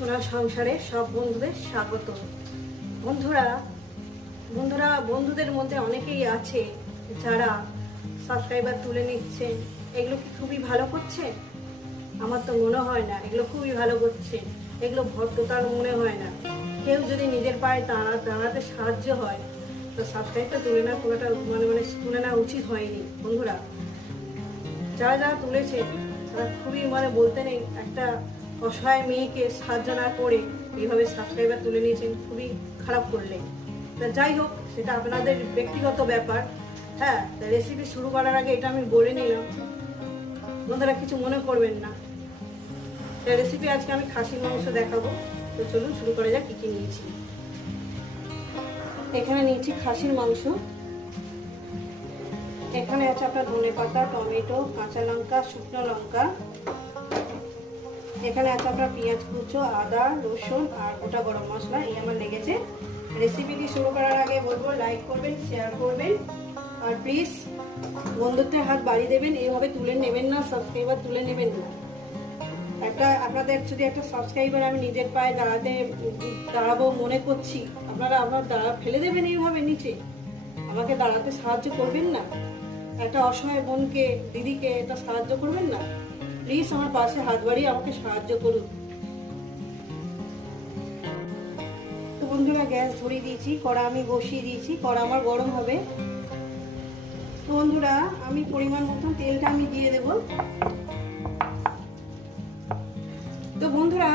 সোনার সংসারে সব বন্ধুদের স্বাগত। বন্ধুরা বন্ধুরা, বন্ধুদের মধ্যে অনেকেই আছে যারা সাবস্ক্রাইবার তুলে নিচ্ছে। এগুলো কি খুবই ভালো করছে? আমার তো মনে হয় না। এগুলো খুবই ভালো করছে। এগুলো ভদ্রতার মনে হয় না। কেউ যদি নিজের পায়ে দাঁড়া, দাঁড়াতে সাহায্য হয়, তো সাবস্ক্রাইবটা তুলে না তোলাটা মানে মানে তুলে নেওয়া উচিত হয়নি। বন্ধুরা, যারা যারা তুলেছে, তারা খুবই মানে বলতে নেই একটা অসহায় মেয়েকে সাহায্য না করে এইভাবে সাবস্ক্রাইবার তুলে নিয়েছেন, খুবই খারাপ করলেন তা যাই হোক, সেটা আপনাদের ব্যক্তিগত ব্যাপার। হ্যাঁ তা রেসিপি শুরু করার আগে এটা আমি বলে নিলাম। বন্ধুরা, কিছু মনে করবেন না। তা রেসিপি আজকে আমি খাসির মাংস দেখাবো। তো চলুন শুরু করা যাক, কী কী নিয়েছি। এখানে নিয়েছি খাসির মাংস। এখানে আছে আপনার ধনে পাতা টমেটো, কাঁচা লঙ্কা, শুকনো লঙ্কা। এখানে আছে আপনার পেঁয়াজ, কুচো, আদা, রসুন আর গোটা গরম মশলা এই আমার লেগেছে। রেসিপিটি শুরু করার আগে বলব লাইক করবেন শেয়ার করবেন। আর প্লিজ বন্ধুত্বের হাত বাড়িয়ে দেবেন, এইভাবে তুলে নেবেন না সাবস্ক্রাইবার তুলে নেবেন না। একটা আপনাদের যদি একটা সাবস্ক্রাইবার আমি নিজের পায়ে দাঁড়াতে, দাঁড়াবো মনে করছি, আপনারা আমার দাঁড়া ফেলে দেবেন এইভাবে নিচে। আমাকে দাঁড়াতে সাহায্য করবেন না। একটা অসহায় বোনকে, দিদিকে এটা সাহায্য করবেন না। প্লিজ আমার পাশে হাত বাড়িয়ে আমাকে সাহায্য করুন। তো বন্ধুরা, গ্যাস ধরিয়ে দিয়েছি, কড়া আমি বসিয়ে দিয়েছি, কড়া আমার গরম হবে। তো বন্ধুরা, আমি পরিমাণ মতন তেলটা আমি দিয়ে দেব। তো বন্ধুরা,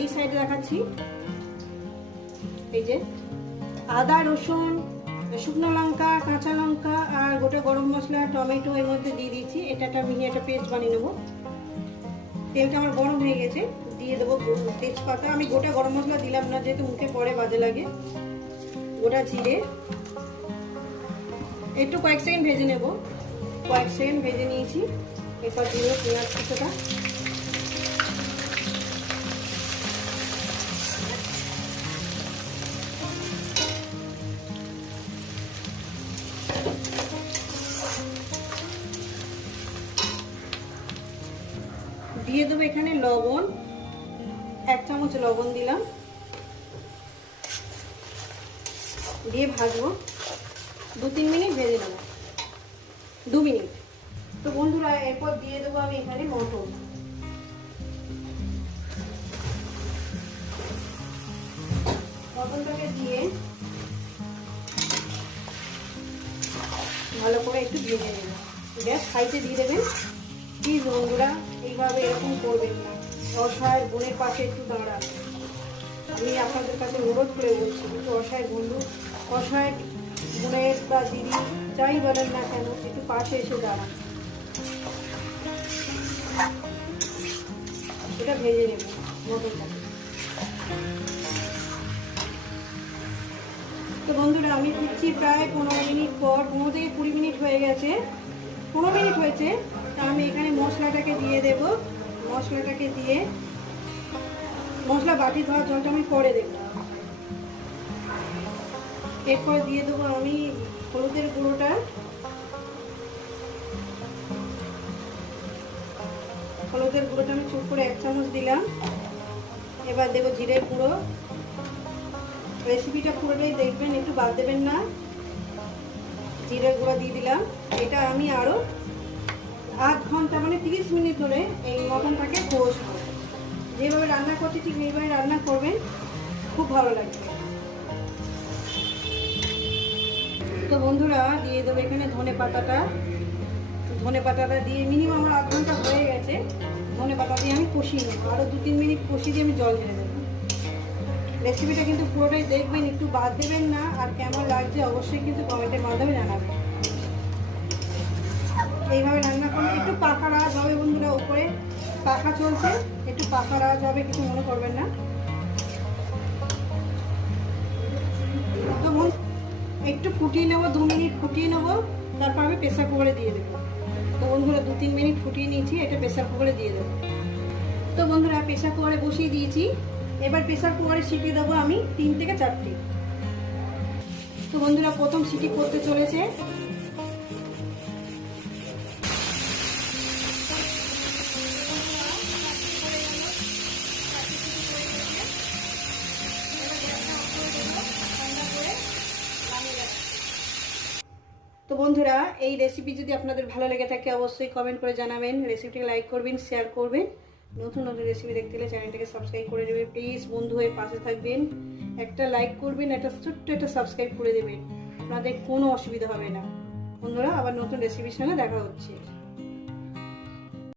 এই সাইডে দেখাচ্ছি। এই যে, আদা, রসুন, শুকনো লঙ্কা, কাঁচা লঙ্কা, আর গোটা গরম মশলা, টমেটো এর মধ্যে দিয়ে দিয়েছি। এটা একটা মিহি একটা পেস্ট বানিয়ে নেব। তেলটা আমার গরম হয়ে গেছে, দিয়ে দেবো তেজপাতা। আমি গোটা গরম মশলা দিলাম না, যেহেতু মুখে পরে বাজে লাগে। গোটা জিরে। একটু কয়েক সেকেন্ড ভেজে নেব। কয়েক সেকেন্ড ভেজে নিয়েছি। এরপর দিয়ে পেঁয়াজ কিছুটা। দিয়ে দেবো এখানে লবণ। এক চামচ লবণ দিলাম। দিয়ে ভাজবো। দু তিন মিনিট ভেজে নেব। দু মিনিট। তো বন্ধুরা, এরপর দিয়ে দেবো আমি এখানে মটন মটনটাকে দিয়ে ভালো করে একটু ভেজে নেব। গ্যাস হাইতে দিয়ে দেবেন। প্লিজ বন্ধুরা এইভাবে এরকম করবেন না। অসহায় বোনের পাশে একটু দাঁড়ান। আমি আপনাদের কাছে অনুরোধ করে বলছি একটু অসহায় বন্ধু, অসহায় বোনের বা দিদি, যাই বলেন না কেন, একটু পাশে এসে দাঁড়ান। এটা ভেজে নেব মটনটা তো বন্ধুরা, আমি দিচ্ছি প্রায় পনেরো মিনিট পর, পনেরো থেকে কুড়ি মিনিট হয়ে গেছে। পনেরো মিনিট হয়েছে, তা আমি এখানে মশলাটাকে দিয়ে দেব। মশলাটাকে দিয়ে মশলা বাটি ধোয়ার জলটা আমি পরে দেব। এরপর দিয়ে দেবো আমি হলুদের গুঁড়োটা। হলুদের গুঁড়োটা আমি চুপ করে এক চামচ দিলাম। এবার দেবো জিরের গুঁড়ো। রেসিপিটা পুরোটাই দেখবেন, একটু বাদ দেবেন না। জিরের গুঁড়ো দিয়ে দিলাম। এটা আমি আরও আধ ঘণ্টা মানে তিরিশ মিনিট ধরে এই মটনটাকে কষবো। যেভাবে রান্না করছি ঠিক এইভাবে রান্না করবেন। খুব ভালো লাগবে। তো বন্ধুরা, দিয়ে দেবো এখানে ধনে পাতাটা। ধনে পাতাটা দিয়ে মিনিমাম আমার আধ ঘণ্টা হয়ে গেছে। ধনে পাতা দিয়ে আমি কষিয়ে নেব। আরও দু তিন মিনিট কষিয়ে দিয়ে আমি জল ঢেলে দেবো। রেসিপিটা কিন্তু পুরোটাই দেখবেন, একটু বাদ দেবেন না, আর কেমন লাগছে অবশ্যই কিন্তু কমেন্টের মাধ্যমে জানাবেন। এইভাবে রান্না করলে একটু পাখা রাজ হবে বন্ধুরা উপরে। পাখা চলছে, একটু পাখার আওয়াজ হবে, কিছু মনে করবেন না। তো একটু ফুটিয়ে নেব, দু মিনিট ফুটিয়ে নেব, তারপর আমি প্রেসার কুকারে দিয়ে দেবো। তো বন্ধুরা দু তিন মিনিট ফুটিয়ে নিয়েছি, এটা প্রেসার কুকারে দিয়ে দেবো। তো বন্ধুরা প্রেসার কুকারে বসিয়ে দিয়েছি। এবার প্রেশার কুকারে সিটি দেবো আমি তিন থেকে চারটি। তো বন্ধুরা, প্রথম সিটি করতে চলেছে। তো বন্ধুরা, এই রেসিপি যদি আপনাদের ভালো লেগে থাকে, অবশ্যই কমেন্ট করে জানাবেন। রেসিপিটি লাইক করবেন শেয়ার করবেন। নতুন নতুন রেসিপি দেখতে গেলে চ্যানেলটাকে সাবস্ক্রাইব করে দেবেন প্লিজ বন্ধু হয়ে পাশে থাকবেন। একটা লাইক করবেন, একটা ছোট্ট একটা সাবস্ক্রাইব করে দেবেন। আপনাদের কোনো অসুবিধা হবে না। বন্ধুরা, আবার নতুন রেসিপির সঙ্গে দেখা হচ্ছে।